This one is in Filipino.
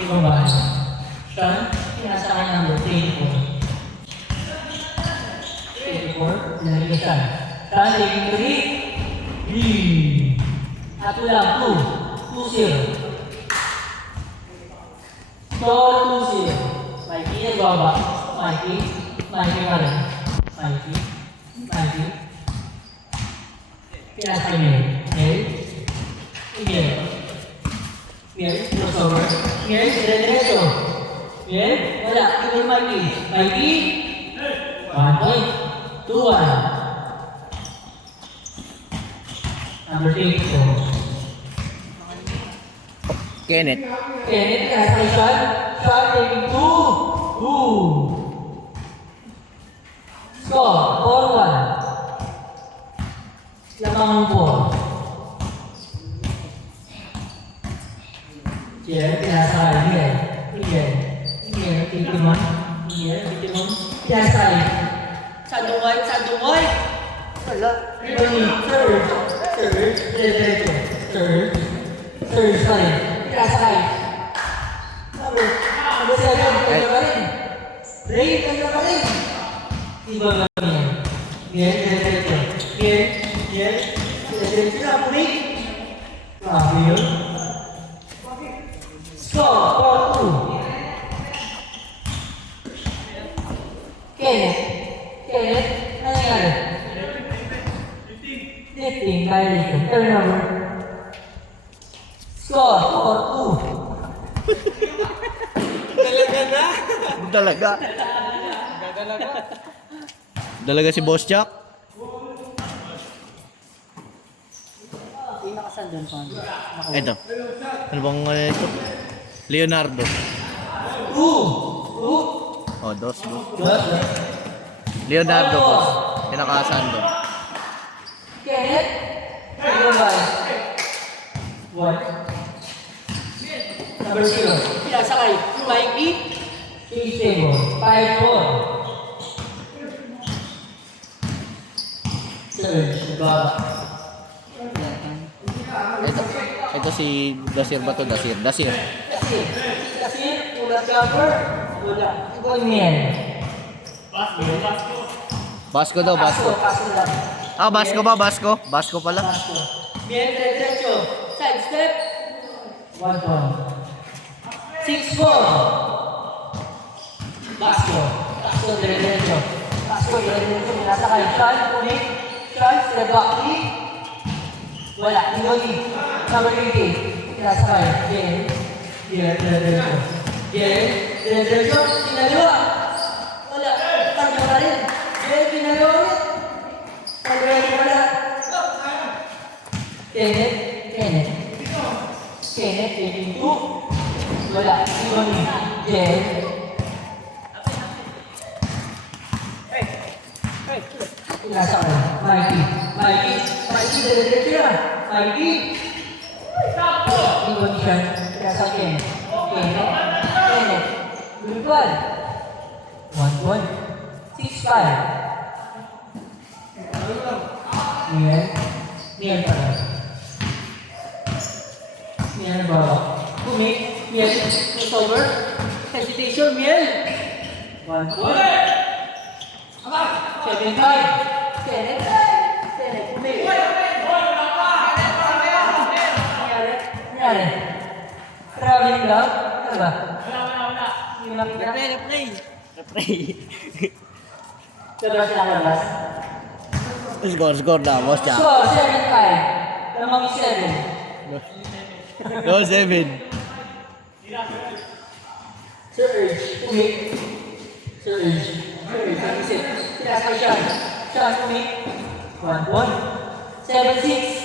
ibaba. Sean, pinasa ka number 24. 24, nalagay siya. Sean, taking 3. Ato lang, 2. 2-0. Score 2-0. Mikey, nagbaba. Mikey pa rin. Mikey. Pinasa Miguel, crossover. Miguel, dire-diretso. Miguel, wala. Miguel, Mikey. 1 point. 2-1. Number 8. Kenneth. Pinasa Sean. Sean, taking 2. Score, 4-1. Lamang 4. Pinasa Miguel, titimon. Pinasa Sandung white. Wala. Third, sorry. Pinasa Number 7, kayo ka rin. Ray, kayo ka rin. Iba ba niya? Miguel. Sila po rin. Grabe yun. Score, 4-2. Kenneth, ano nangyari? 15, kaya dito. Turnover. Score, 4-2. Dalaga si Boss Jack. Yung nakasandun pa. Ito. Ano bang ito? Leonardo. Oh, dos. Leonardo, boss. Pinakasan doon. Kenneth, number 1. Number 0. Pinasa kay Mikey. Stable. 5-4. Ito si Dasir ba to? Dasir. Ulat cover. Wala. Ito Miel. Basko daw, Basko. Lang. Ah, Basko ba? Basko pala. Miel, diretso. Side step. 1 point. 6-4. Basko, diretso. Pinasa kay Sean, ulit. Sean, step back kick. Wala, Ingogi. Number 80. Pinasa kay diretso. Pinaliwa. Wala, kanya pa rin. Pinaliwa ulit. Pag-ready wala. Kenneth, taking 2. Wala, Ingogi. Pinasa ko. Mikey, diretso na. Mikey. Ingon siya. Pinasa ko Kenneth. Gulpan. 1 point. 6-5. Miel pa rin. Miel bawa. Miel, crossover. Hesitation, Miel. 1 point. 7-5. Kenneth. Nangyari. Traveling lang? Ano ba? Wala. Yung nakita. Replay. Sila labas. Score na, Boss Jack. Score, 7-5. Lamang 7. No, 7. Sir Urge. Sir Urge. Pinasa ko siya. Sean, 1 point. 7-6.